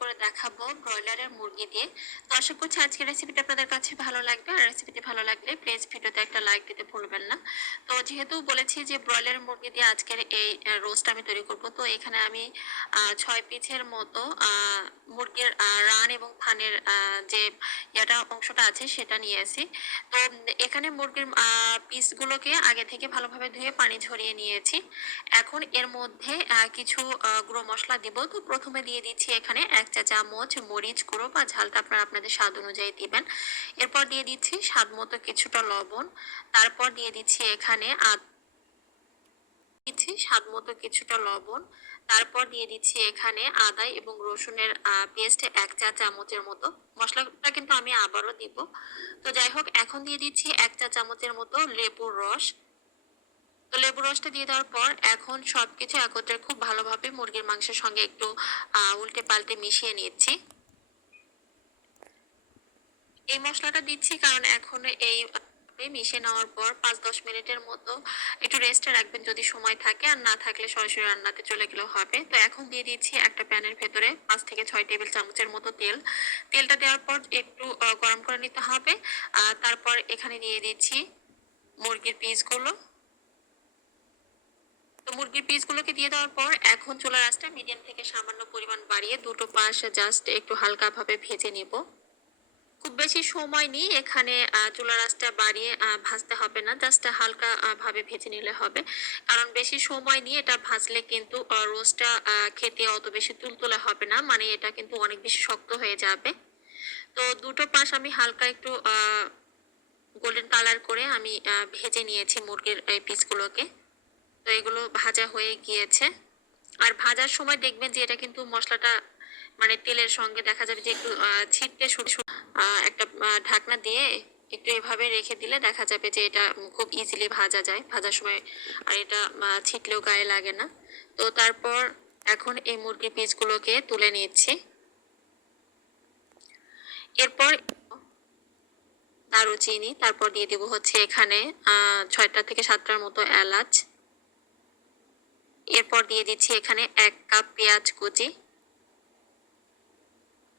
করে দেখাবো ব্রয়লারের মুরগি দিয়ে। তো আশা করছি আজকের রেসিপিটা আপনাদের কাছে ভালো লাগবে। আর রেসিপিটি ভালো লাগলে প্লিজ ভিডিওতে একটা লাইক দিতে ভুলবেন না। তো যেহেতু বলেছি যে ব্রয়লারের মুরগি দিয়ে আজকের এই রোস্ট আমি তৈরি করব, তো এখানে আমি 6 পিসের মতো মুরগির রান এবং থানের যে অংশটা আছে সেটা নিয়েছি। তো এখানে মুরগির পিসগুলোকে আগে থেকে ভালোভাবে ধুয়ে পানি ঝরিয়ে নিয়েছি। এখন এর মধ্যে কিছু গুঁড়ো মশলা দিব। তো প্রথমে দিয়ে দিচ্ছি এখানে 1 চা চামচ মরিচ গুঁড়ো বা ঝালটা আপনারা আপনাদের স্বাদ অনুযায়ী দিবেন। এরপর দিয়ে দিচ্ছি স্বাদ মতো কিছুটা লবণ। তারপর দিয়ে দিচ্ছি এখানে স্বাদ মতো কিছুটা লবণ। তারপর দিয়ে দিচ্ছি এখানে আদা এবং রসুনের পেস্ট 1 চা চামচের মতো। মশলাটা কিন্তু আমি আবারও দিব। তো যাই হোক, এখন দিয়ে দিচ্ছি 1 চা চামচের মতো লেবুর রস। তো লেবু রসটা দিয়ে দেওয়ার পর এখন সবকিছু একত্রে খুব ভালোভাবে মুরগির মাংসের সঙ্গে একটু উল্টে পাল্টে মিশিয়ে নিচ্ছি। এই মশলাটা দিচ্ছি কারণ এখন এই মিশিয়ে নেওয়ার পর 5-10 মিনিটের মতো একটু রেস্টে রাখবেন যদি সময় থাকে, আর না থাকলে সরাসরি রান্নাতে চলে গেলেও হবে। তো এখন দিয়ে দিচ্ছি একটা প্যানের ভেতরে 5 থেকে 6 টেবিল চামচের মতো তেল। তেলটা দেওয়ার পর একটু গরম করে নিতে হবে। তারপর এখানে দিয়ে দিচ্ছি মুরগির পিসগুলো। তো মুরগির পিসগুলোকে দিয়ে দেওয়ার পর এখন চুলার আঁচটা মিডিয়াম থেকে সামান্য পরিমাণ বাড়িয়ে দুটো পাশ জাস্ট একটু হালকা ভাবে ভেজে নিব। খুব বেশি সময় নিয়ে এখানে চুলার আঁচটা বাড়িয়ে ভাজতে হবে না, জাস্ট হালকা ভাবে ভেজে নিলে হবে। কারণ বেশি সময় নিয়ে এটা ভাজলে কিন্তু রোস্টটা খেতে অত বেশি তুলতুলে হবে না, মানে এটা কিন্তু অনেক বেশি শক্ত হয়ে যাবে। তো দুটো পাশ আমি হালকা একটু গোল্ডেন কালার করে আমি ভেজে নিয়েছি মুরগির এই পিসগুলোকে। তো এগুলো ভাজা হয়ে গিয়েছে। আর ভাজার সময় দেখবেন যে এটা কিন্তু মশলাটা মানে তেলের সঙ্গে দেখা যাবে যে একটু ছিটতে শুরু একটা ঢাকনা দিয়ে একটু এভাবে রেখে দিলে দেখা যাবে যে এটা খুব ইজিলি ভাজা যায় ভাজার সময়। আর এটা ছিটলেও গায়ে লাগে না। তো তারপর এখন এই মুরগির পিসগুলোকে তুলে নিচ্ছি। এরপর দারুচিনি, তারপর দিয়ে দিব হচ্ছে এখানে 6টা থেকে 7টার মতো এলাচ। এরপর দিয়ে দিচ্ছি এখানে 1 কাপ পেঁয়াজ কুচি।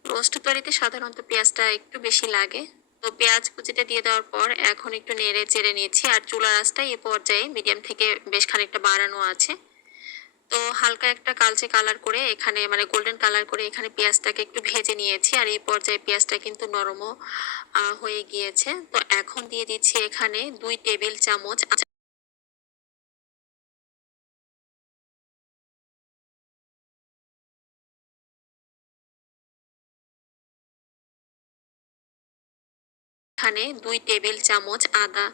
রোস্ট তৈরিতে সাধারণত পেঁয়াজটা একটু বেশি লাগে। তো পেঁয়াজ কুচিটা দিয়ে দেওয়ার পর এখন একটু নেড়ে চেড়ে নিচ্ছি। আর চুলার আঁচটা এই পর্যায়ে মিডিয়াম থেকে বেশ খানিকটা বাড়ানো আছে। তো হালকা একটা কালচে কালার করে এখানে মানে গোল্ডেন কালার করে এখানে পেঁয়াজটাকে একটু ভেজে নিয়েছি। আর এই পর্যায়ে পেঁয়াজটা কিন্তু নরমও হয়ে গিয়েছে। তো এখন দিয়ে দিচ্ছি এখানে 2 টেবিল চামচ এখানে 2 টেবিল চামচ আদা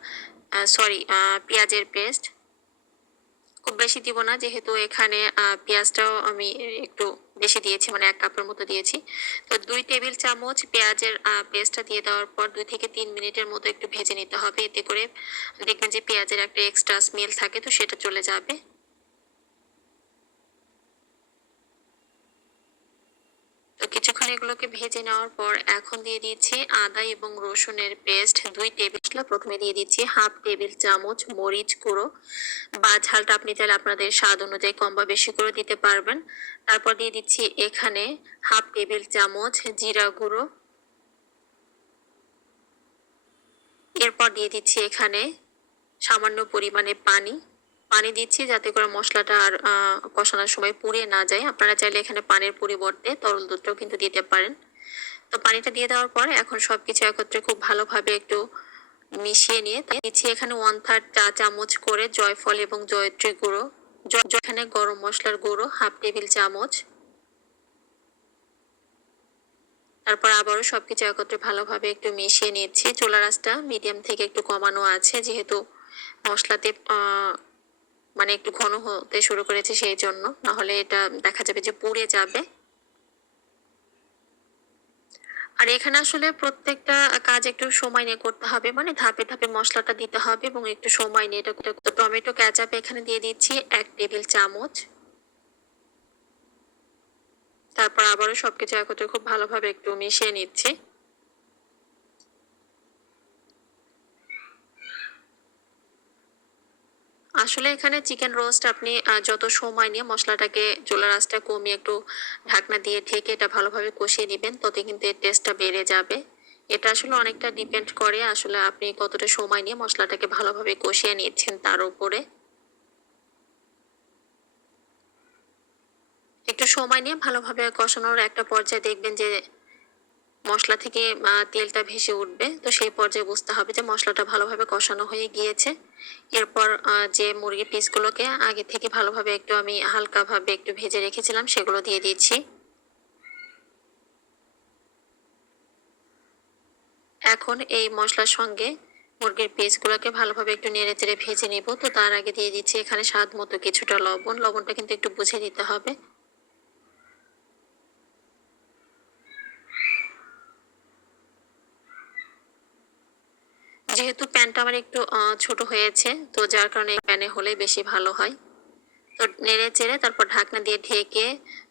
সরি পেঁয়াজের পেস্ট। খুব বেশি দিব না, যেহেতু এখানে পেঁয়াজটাও আমি একটু বেশি দিয়েছি, মানে 1 কাপের মতো দিয়েছি। তো 2 টেবিল চামচ পেঁয়াজের পেস্টটা দিয়ে দেওয়ার পর 2 থেকে 3 মিনিটের মতো একটু ভেজে নিতে হবে। এতে করে দেখবেন যে পেঁয়াজের একটা এক্সট্রা স্মেল থাকে, তো সেটা চলে যাবে। তো কিছুক্ষণ এগুলোকে ভেজে নেওয়ার পর এখন দিয়ে দিচ্ছি আদা এবং রসুনের পেস্ট 2 টেবিল। প্রথমে দিয়ে দিচ্ছি 1/2 টেবিল চামচ মরিচ গুঁড়ো, বা ঝালটা আপনি চাইলে আপনাদের স্বাদ অনুযায়ী কম বা বেশি করে দিতে পারবেন। তারপর দিয়ে দিচ্ছি এখানে 1/2 টেবিল চামচ জিরা গুঁড়ো। এরপর দিয়ে দিচ্ছি এখানে সামান্য পরিমাণে পানি। পানি দিচ্ছি যাতে করে মশলাটা আর কষানোর সময় পুড়ে না যায়। আপনারা চাইলে এখানে পানির পরিবর্তে তরল দুধটাও কিন্তু দিতে পারেন। তো পানিটা দিয়ে দেওয়ার পর এখন সবকিছু একত্রে খুব ভালোভাবে একটু মিশিয়ে নিয়ে দিচ্ছি এখানে 1/3 চা চামচ করে জয়ফল এবং জয়ত্রী গুঁড়ো। এখানে গরম মশলার গুঁড়ো 1/2 টেবিল চামচ। তারপর আবারও সবকিছু একত্রে ভালোভাবে একটু মিশিয়ে নিচ্ছি। চুলার আঁচটা মিডিয়াম থেকে একটু কমানো আছে, যেহেতু মশলাতে মানে একটু ঘন হতে শুরু করেছে, সেই জন্য, নাহলে এটা দেখা যাবে যে পুড়ে যাবে। আর এখানে আসলে প্রত্যেকটা কাজ একটু সময় নিয়ে করতে হবে, মানে ধাপে ধাপে মশলাটা দিতে হবে এবং একটু সময় নিয়ে এটা করতে হবে। তো টমেটো কেচাপ এখানে দিয়ে দিচ্ছি 1 টেবিল চামচ। তারপর আবারও সবকিছু একত্রে খুব ভালোভাবে একটু মিশিয়ে নিচ্ছি। আসলে এখানে চিকেন রোস্ট আপনি যত সময় নিয়ে মসলাটাকে চুলার আঁচটা কমিয়ে একটু ঢাকনা দিয়ে ঢেকে এটা ভালোভাবে কষিয়ে নিবেন, ততই কিন্তু এর টেস্টটা বেড়ে যাবে। এটা আসলে অনেকটা ডিপেন্ড করে আসলে আপনি কতটা সময় নিয়ে মসলাটাকে ভালোভাবে কষিয়ে নিচ্ছেন তার উপরে। একটু সময় নিয়ে ভালোভাবে কষানোর একটা পর্যায়ে দেখবেন যে মসলা থেকে তেলটা ভেসে উঠবে। তো সেই পর্যায়ে বুঝতে হবে যে মসলাটা ভালোভাবে কষানো হয়ে গিয়েছে। এরপর যে মুরগির পিসগুলোকে আগে থেকে ভালোভাবে একটু আমি হালকাভাবে একটু ভেজে রেখেছিলাম সেগুলো দিয়ে দিচ্ছি। এখন এই মসলার সঙ্গে মুরগির পিসগুলোকে ভালোভাবে একটু নেড়েচেড়ে ভেজে নিব। তো তার আগে দিয়ে দিচ্ছি এখানে স্বাদ মতো কিছুটা লবণ। লবণটা কিন্তু একটু বুঝে দিতে হবে। যেহেতু প্যানটা আমার একটু ছোট হয়েছে, তো যার কারণে প্যানে হলে বেশি ভালো হয়। তো নেড়ে চেড়ে তারপর ঢাকনা দিয়ে ঢেকে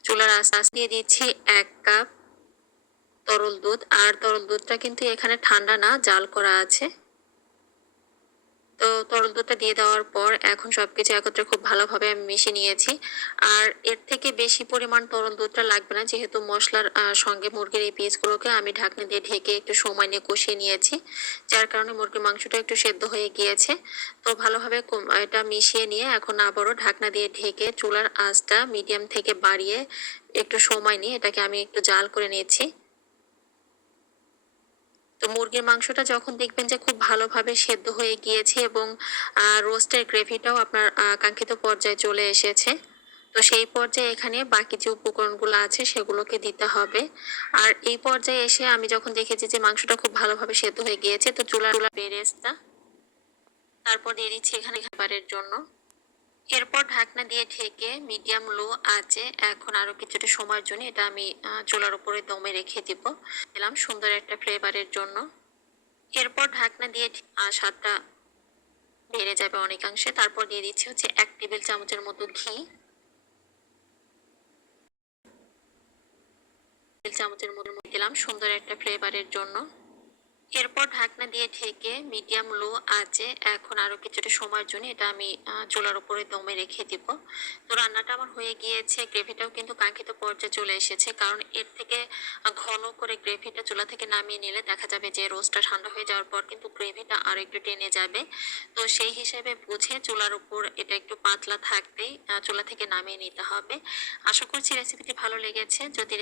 চুলার আঁচ দিয়ে দিচ্ছি 1 কাপ তরল দুধ। আর তরল দুধটা কিন্তু এখানে ঠান্ডা না, জাল করা আছে। তো তরল দুধটা দিয়ে দেওয়ার পর এখন সবকিছু একত্রে খুব ভালোভাবে আমি মিশিয়ে নিয়েছি। আর এর থেকে বেশি পরিমাণ তরল দুধটা লাগবে না, যেহেতু মসলার সঙ্গে মুরগির এই পিসগুলোকে আমি ঢাকনা দিয়ে ঢেকে একটু সময় নিয়ে কষিয়ে নিয়েছি, যার কারণে মুরগির মাংসটা একটু সেদ্ধ হয়ে গিয়েছে। তো ভালোভাবে এটা মিশিয়ে নিয়ে এখন আবারও ঢাকনা দিয়ে ঢেকে চুলার আঁচটা মিডিয়াম থেকে বাড়িয়ে একটু সময় নিয়ে এটাকে আমি একটু জাল করে নিয়েছি। তো মুরগির মাংসটা যখন দেখবেন যে খুব ভালোভাবে সেদ্ধ হয়ে গিয়েছে এবং রোস্টের গ্রেভিটাও আপনার কাঙ্ক্ষিত পর্যায়ে চলে এসেছে, তো সেই পর্যায়ে এখানে বাকি যে উপকরণগুলো আছে সেগুলোকে দিতে হবে। আর এই পর্যায়ে এসে আমি যখন দেখেছি যে মাংসটা খুব ভালোভাবে সেদ্ধ হয়ে গিয়েছে, তো চুলা বেরেস্তা তারপর দিয়ে দিচ্ছি এখানে খাবারের জন্য। এরপর ঢাকনা দিয়ে ঢেকে মিডিয়াম লো আঁচে এখন আরো কিছুটা সময়ের জন্য এটা আমি চুলার উপরে দমে রেখে দিব, দিলাম সুন্দর একটা ফ্লেভারের জন্য। এরপর ঢাকনা দিয়ে স্বাদটা বেড়ে যাবে অনেকাংশে। তারপর দিয়ে দিচ্ছি হচ্ছে 1 টেবিল চামচের মতো ঘি। চামচের মতো দিলাম সুন্দর একটা ফ্লেভারের জন্য। এরপর ঢাকনা দিয়ে ঢেকে মিডিয়াম লো আঁচে এখন আরো কিছুটা সময়ের জন্য এটা আমি চুলার উপরে দমে রেখে দিব। তো রান্নাটা আমার হয়ে গিয়েছে, গ্রেভিটাও কিন্তু কাঙ্ক্ষিত পর্যায়ে চলে এসেছে, কারণ এর থেকে ঘন করে গ্রেভিটা চুলা থেকে নামিয়ে নিলে দেখা যাবে যে রোস্টটা ঠান্ডা হয়ে যাওয়ার পর কিন্তু গ্রেভিটা আরো একটু টেনে যাবে। তো সেই হিসেবে বুঝে চুলার উপর এটা একটু পাতলা থাকতেই চুলা থেকে নামিয়ে নিতে হবে। আশা করছি রেসিপিটি ভালো লেগেছে। যদি